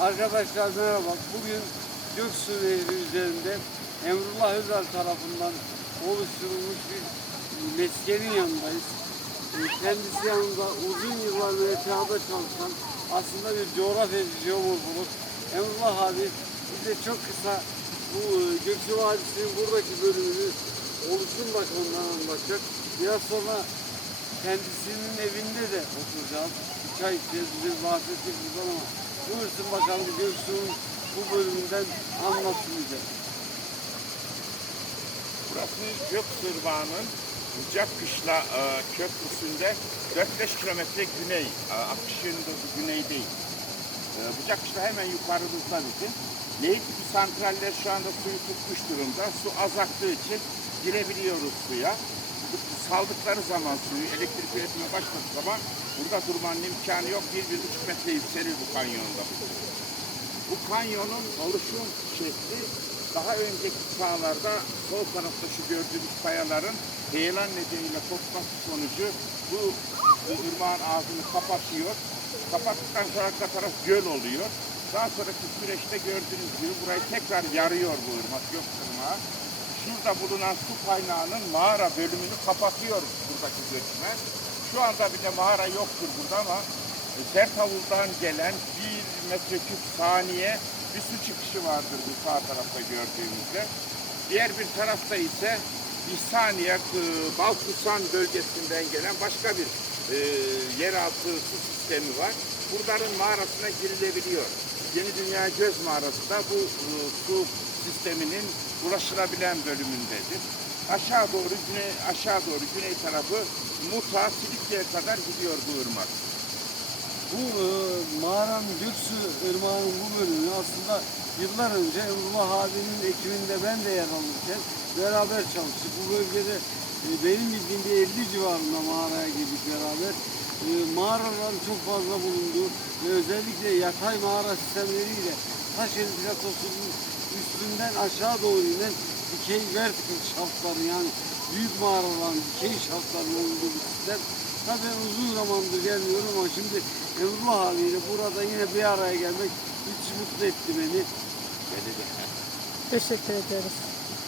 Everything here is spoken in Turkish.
Arkadaşlar merhaba. Bugün Göksu Nehri üzerinde Emrullah Özel tarafından oluşturulmuş bir meskenin yanındayız. Ee, Kendisi yanında uzun yıllar MTA'da çalışan aslında bir coğrafyacı, jeomorfolog. Emrullah abi bize çok kısa bu e, Göksu Vadisi'nin buradaki bölümünü oluşum bakımından anlatacak. Biraz sonra kendisinin evinde de oturacağız. Çay içeceğiz, bize bahsettik ama buyursun bakalım Göksu'nun bu bölümünden anlatsın bize. Burası Göksırmağı'nın Bucakkışla e, köprüsünde 4-5 kilometre güney, e, Akış'ın da güneydeyiz. E, Bucakkışla hemen yukarımızda bizim. Nehir tipi santraller şu anda suyu tutmuş durumda. Su az aktığı için girebiliyoruz suya. Bu Saldıkları zaman suyu, elektrik üretime başladığı zaman burada durmanın imkanı yok. 1-1,5 metre yükselir bu kanyonda bu. Bu kanyonun oluşum şekli daha önceki çağlarda sol tarafta şu gördüğümüz kayaların heyelan nedeniyle kopması sonucu bu ırmağın ağzını kapatıyor. Kapattıktan sonra arka taraf göl oluyor. Daha sonraki süreçte gördüğünüz gibi burayı tekrar yarıyor bu ırmak, yok ırmağı. Şurada bulunan su kaynağının mağara bölümünü kapatıyor buradaki göçme. Şu anda bir de mağara yoktur burada ama e, Sertavul'dan gelen bir metreküp saniye bir su çıkışı vardır bu sağ tarafta gördüğümüzde. Diğer bir tarafta ise bir saniye e, Balkusan bölgesinden gelen başka bir e, yeraltı su sistemi var. Bunların mağarasına girilebiliyor. Yeni Dünya Göz Mağarası da bu e, su sisteminin ulaşılabilen bölümündedir. Aşağı doğru güney aşağı doğru güney tarafı Muta Silikli'ye kadar gidiyor bu ırmak. Bu e, mağaranın Göksu Irmağı'nın bu bölümü aslında yıllar önce Emrullah abinin ekibinde ben de yer alırken beraber çalıştık. Bu bölgede e, benim bildiğim bir 50 civarında mağaraya girdik beraber. E, mağaraların çok fazla bulunduğu ve özellikle yatay mağara sistemleriyle Taşeli platosunun üstünden aşağı doğru inen dikey vertical şaftları yani büyük mağaraların dikey şaftların olduğu bir sistem. Tabii ben uzun zamandır gelmiyorum ama şimdi Emrullah abiyle burada yine bir araya gelmek hiç mutlu etti beni. Teşekkür ederiz.